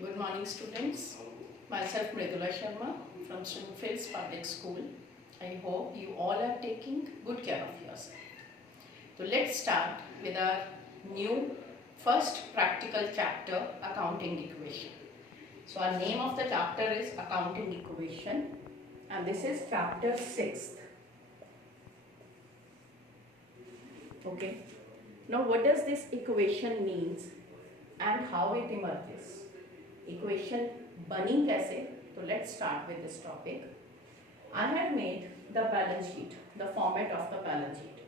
Good morning, students. Myself Mridula Sharma from Springfields Public School. I hope you all are taking good care of yourself. So let's start with our new first practical chapter, Accounting Equation. So our name of the chapter is Accounting Equation, and this is chapter 6. Okay. Now what does this equation means and how it emerges? Equation बनी कैसे? तो let's start with this topic. I have made the balance sheet, the format of the balance sheet.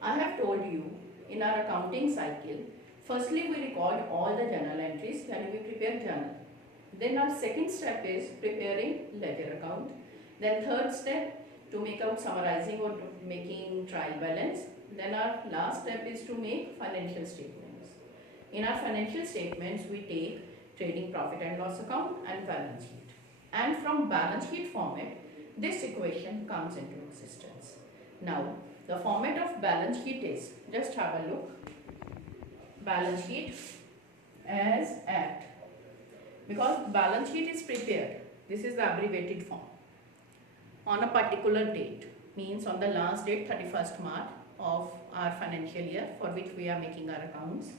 I have told you in our accounting cycle, firstly we record all the journal entries when we prepare journal. Then our second step is preparing ledger account. Then third step to make out summarizing or making trial balance. Then our last step is to make financial statements. In our financial statements we take trading profit and loss account and balance sheet. And from balance sheet format, this equation comes into existence. Now, the format of balance sheet is, just have a look, balance sheet as at, because balance sheet is prepared, this is the abbreviated form, on a particular date, means on the last date 31st March of our financial year for which we are making our accounts.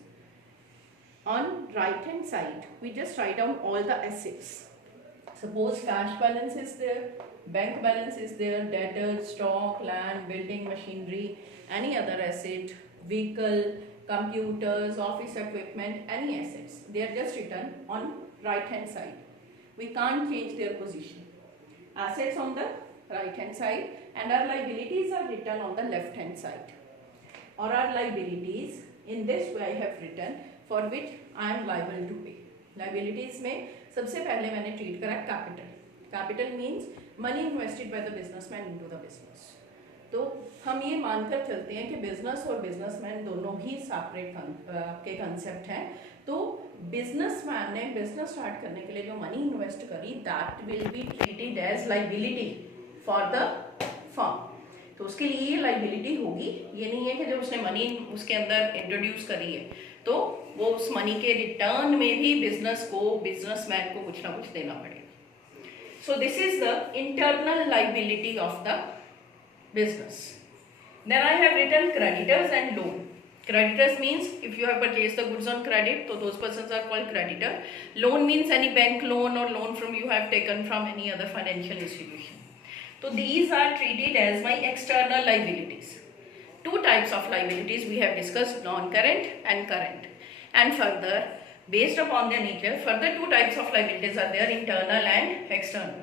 On right hand side, we just write down all the assets. Suppose cash balance is there, bank balance is there, debtors, stock, land, building, machinery, any other asset, vehicle, computers, office equipment, any assets. They are just written on right hand side. We can't change their position. Assets on the right hand side and our liabilities are written on the left hand side. Or our liabilities, in this way I have written, for which I am liable to pay. Liabilities में सबसे पहले मैंने treat करा capital. Capital means money invested by the businessman into the business. तो हम ये मानकर चलते हैं कि बिजनेस और बिजनेसमैन दोनों ही सेपरेट के कंसेप्ट हैं. तो बिजनेसमैन ने बिजनेस स्टार्ट करने के लिए जो मनी इन्वेस्ट करी, that will be treated as liability for the firm. तो उसके लिए ये लाइबिलिटी होगी. ये नहीं है कि जब उसने मनी उसके अंदर इंट्रोड्यूस करी है तो वो उस मनी के रिटर्न में भी बिजनेसमैन को कुछ ना कुछ देना पड़ेगा. So this is the internal liability of the business. Then I have written creditors and loan. Creditors means if you have purchased the goods on credit, so those persons are called creditor. Loan means any bank loan or loan from you have taken from any other financial institution. So these are treated as my external liabilities. Two types of liabilities we have discussed, non-current and current. And further, based upon their nature, further two types of liabilities are there, internal and external.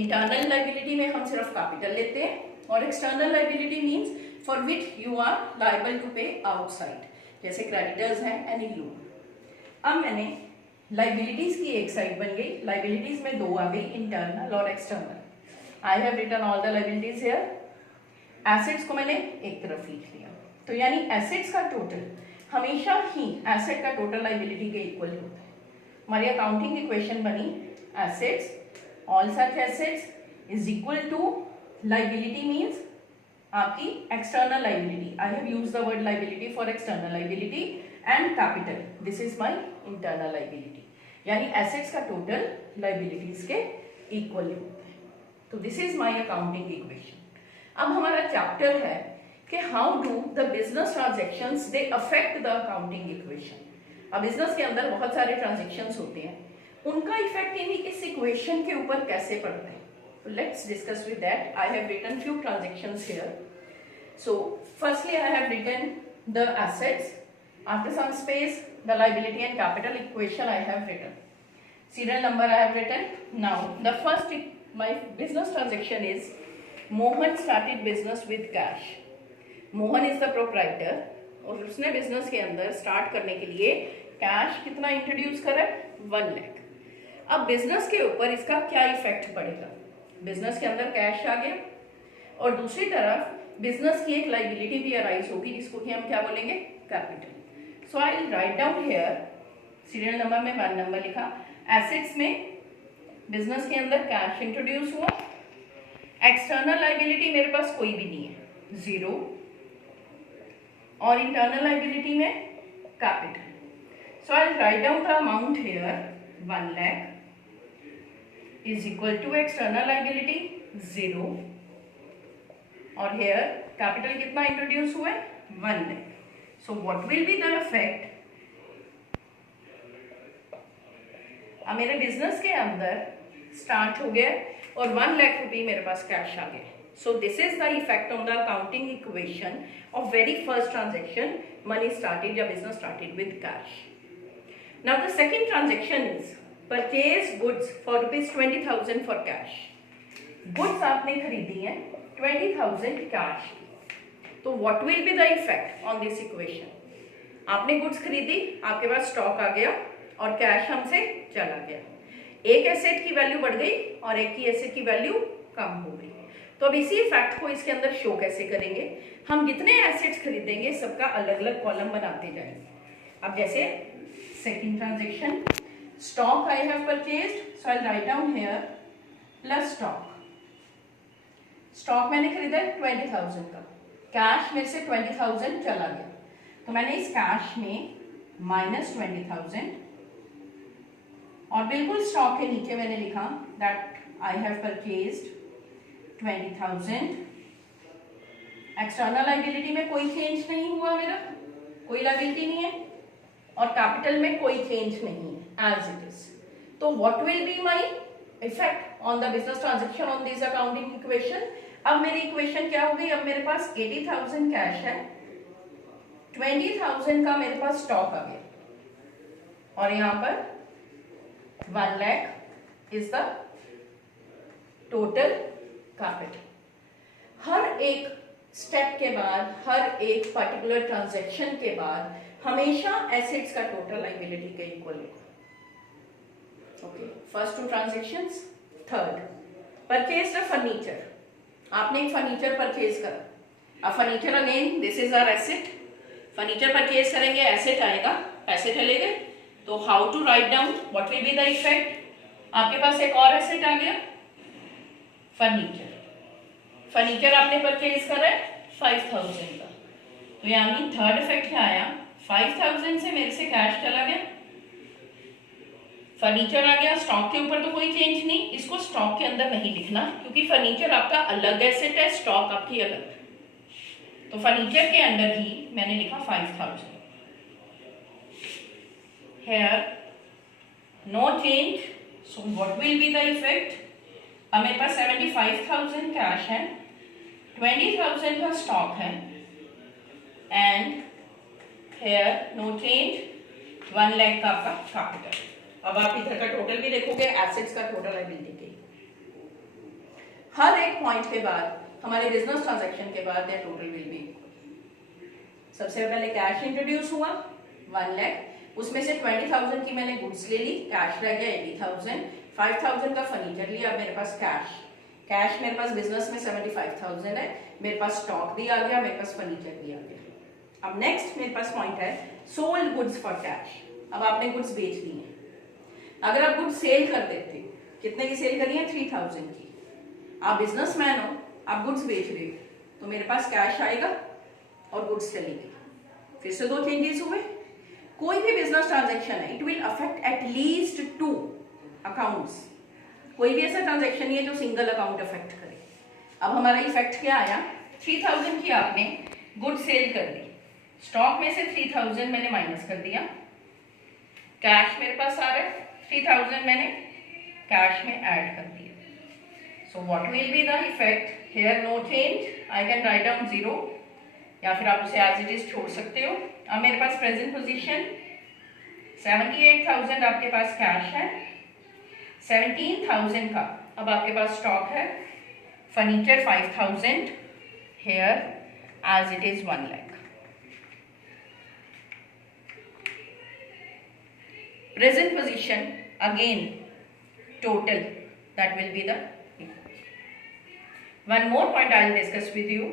Internal liability में हम सिर्फ capital लेते हैं और external liability means for which you are liable to pay outside, जैसे creditors हैं, any loan. अब मैंने लाइबिलिटीज की एक साइड बन गई, लाइबिलिटीज में दो आ गई, इंटरनल और external. I have written all the liabilities here. Assets को मैंने एक तरफ लिख लिया. तो यानी एसेट्स का टोटल हमेशा ही एसेट का टोटल लाइबिलिटी के इक्वल होता है. हमारी अकाउंटिंग इक्वेशन बनी assets, all such assets is equal to liability means आपकी external liability. I have used the word liability for external liability and capital. This is my internal liability. यानी assets का total liabilities के equal होता है. तो this is my accounting equation. अब हमारा chapter है कि how do the business transactions they affect the accounting equation. अब business के अंदर बहुत सारे transactions होते हैं, उनका effect इस equation के ऊपर कैसे पड़ता है. So let's discuss with that. I have written few transactions here. So firstly I have written the assets. After some space, the liability and capital equation I have written. Serial number I have written. Now the first my business transaction is Mohan started business with cash. Mohan is the proprietor और उसने business के अंदर start करने के लिए cash कितना introduce करा? 1 लाख. अब business के ऊपर इसका क्या इफेक्ट पड़ेगा? बिजनेस के अंदर कैश आ गया और दूसरी तरफ बिजनेस की एक लाइबिलिटी भी अराइज होगी जिसको कि हम क्या बोलेंगे? Capital. So I will write down here, serial number में 1 नंबर लिखा. एसेट्स में बिजनेस के अंदर कैश इंट्रोड्यूस हुआ. एक्सटर्नल लाइबिलिटी मेरे पास कोई भी नहीं है, 0. और इंटरनल लाइबिलिटी में capital. So I will write down the amount here 1 lakh is equal to external liability 0 और here capital कितना इंट्रोड्यूस हुआ है 1 lakh. So what will be the effect? अब मेरे बिजनेस के अंदर स्टार्ट हो गया और 1 लाख रुपये मेरे पास कैश आ गए. So this is the effect on the accounting equation of very first transaction. Money started या business started with cash. Now the second transaction is purchase goods for ₹20,000 for cash. Goods आपने खरीदी हैं 20,000 cash. तो what will be the effect on this equation? आपने goods खरीदी, आपके पास stock आ गया और कैश हमसे चला गया. एक एसेट की वैल्यू बढ़ गई और एक की एसेट की वैल्यू कम हो गई. तो अब इसी इफेक्ट को इसके अंदर शो कैसे करेंगे? हम जितने एसेट्स खरीदेंगे सबका अलग अलग कॉलम बनाते जाएंगे. अब जैसे second transaction, stock I have purchased, so I write down here plus stock. Stock मैंने खरीदा 20,000 का, कैश में से 20,000 चला गया, तो मैंने इस कैश में माइनस 20,000 और बिल्कुल स्टॉक के नीचे मैंने लिखा that I have purchased 20,000. External liability में कोई चेंज नहीं हुआ, मेरा कोई लायबिलिटी नहीं है और कैपिटल में कोई चेंज नहीं है एज इट इज. तो what will be my effect on the business transaction on this accounting equation? अब मेरी इक्वेशन क्या हो गई? अब मेरे पास 80,000 कैश है, 20,000 का मेरे पास स्टॉक आ गया और यहां पर 1 lakh is the total capital. हर एक स्टेप के बाद, हर एक पर्टिकुलर ट्रांजैक्शन के बाद हमेशा एसेट्स का टोटल लायबिलिटी के इक्वल होगा. Okay, first two transactions. Third, purchase the furniture. आपने एक फर्नीचर परचेज करा. अब furniture again this is our asset. Furniture purchase करेंगे, एसेट आएगा, पैसे चले गए. तो how to write down, what will be the effect? आपके पास एक और एसेट आ गया फर्नीचर. फर्नीचर आपने परचेज करा है 5,000 का, तो यानी थर्ड इफेक्ट क्या आया? 5,000 से मेरे से कैश चला गया, फर्नीचर आ गया. स्टॉक के ऊपर तो कोई चेंज नहीं, इसको स्टॉक के अंदर नहीं लिखना क्योंकि फर्नीचर आपका अलग एसेट है, स्टॉक आपकी अलग. तो फर्नीचर के अंदर ही मैंने लिखा 5,000. Here no change, so what will be the effect? अब मेरे पास 75,000 कैश है, 20,000 का स्टॉक है and here no change, 1 lakh का आपका कैपिटल. अब आप इधर का टोटल भी देखोगे, एसेट्स का टोटल लायबिलिटी के हर एक पॉइंट के बाद हमारे बिजनेस ट्रांजैक्शन के बाद देयर टोटल विल बी. सबसे पहले कैश इंट्रोड्यूस हुआ 1 लाख, उसमें से 20,000 की मैंने गुड्स ले ली, कैश रह गया 80,000, 5,000 का फर्नीचर लिया. अब मेरे पास कैश मेरे पास बिजनेस में 75,000 है, मेरे पास स्टॉक भी आ गया, मेरे पास फर्नीचर भी आ गया. अब नेक्स्ट मेरे पास पॉइंट है सोल्ड गुड्स फॉर कैश. अब आपने गुड्स बेच दी हैं. अगर आप गुड्स सेल कर देते, कितने की सेल करी है? 3,000 की. आप बिजनेसमैन हो, आप गुड्स बेच रहे हो, तो मेरे पास कैश आएगा और गुड्स चलेगी. फिर से दो चेंजेस हुए. कोई भी बिजनेस ट्रांजैक्शन है, it will affect at least 2 accounts. कोई भी ऐसा ट्रांजैक्शन नहीं है जो सिंगल अकाउंट अफेक्ट करे. अब हमारा इफेक्ट क्या आया? 3,000 की आपने गुड सेल कर दी, स्टॉक में से 3,000 मैंने माइनस कर दिया, कैश मेरे पास आ रहा है, 3,000 मैंने कैश में ऐड कर दिया. So what will be the effect? Here no change, I can write down 0 या फिर आप उसे एज इट इज छोड़ सकते हो. अब मेरे पास प्रेजेंट पोजीशन 78,000 आपके पास कैश है, 17,000 का अब आपके पास स्टॉक है, furniture 5,000, here as it is 1 lakh. Present position again total, that will be the one more point I will discuss with you.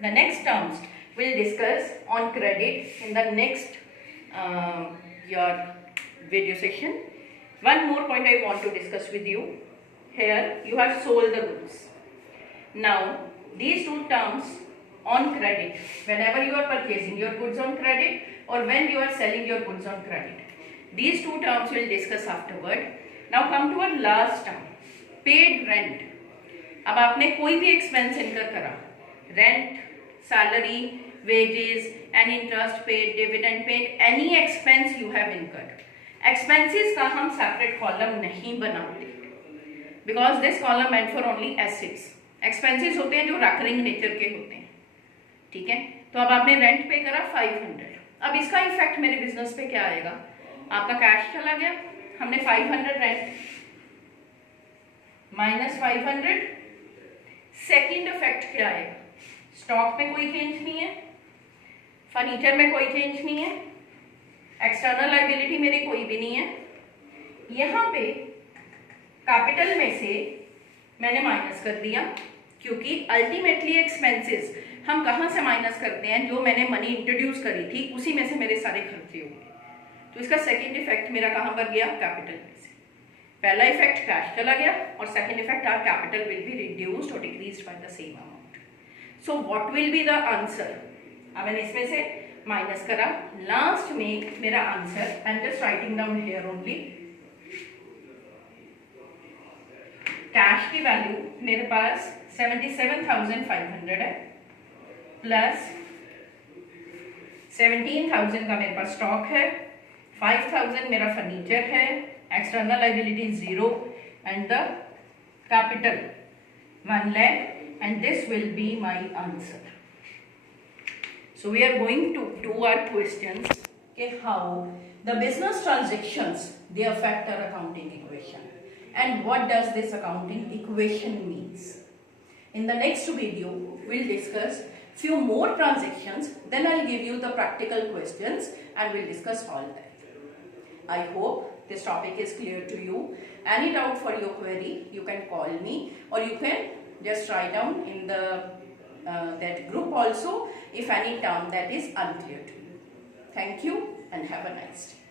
The next terms we'll discuss on credit in the next your video session. One more point I want to discuss with you. Here you have sold the goods. Now these two terms on credit, whenever you are purchasing your goods on credit or when you are selling your goods on credit, These two terms we'll discuss afterward. Now come to our last term, paid rent. अब आपने कोई भी expense इनकर करा, rent, salary, wages, and interest paid, dividend paid, any expense you have incurred. Expenses का हम separate column नहीं बनाते, because this column meant for only assets. Expenses होते हैं जो recurring nature के होते हैं, ठीक है. तो अब आपने रेंट पे करा 500. अब इसका इफेक्ट मेरे बिजनेस पे क्या आएगा? आपका कैश चला गया, हमने 500 रेंट माइनस 500. सेकेंड इफेक्ट क्या आएगा? स्टॉक में कोई चेंज नहीं है, फर्नीचर में कोई चेंज नहीं है, एक्सटर्नल लायबिलिटी मेरी कोई भी नहीं है. यहाँ पे कैपिटल में से मैंने माइनस कर दिया, क्योंकि अल्टीमेटली एक्सपेंसेस हम कहाँ से माइनस करते हैं? जो मैंने मनी इंट्रोड्यूस करी थी उसी में से मेरे सारे खर्चे हुए. तो इसका सेकेंड इफेक्ट मेरा कहाँ पर गया? कैपिटल में से. पहला इफेक्ट कैश चला गया और second effect are capital will be reduced और decreased by the same amount. So what will be the answer? अब मैंने इसमें से माइनस करा, लास्ट में मेरा answer I am just writing down here only. Cash की वैल्यू मेरे पास 77,500 है, प्लस 17,000 का मेरे पास स्टॉक है, 5,000 मेरा फर्नीचर है, external liability 0 and the capital 1 lakh, and this will be my answer. So we are going to do our questions, okay, how the business transactions they affect our accounting equation and what does this accounting equation means. In the next video we'll discuss few more transactions, then I'll give you the practical questions and we'll discuss all that. I hope this topic is clear to you. Any doubt for your query, you can call me or you can just write down in the that group also if any term that is unclear to you. Thank you and have a nice day.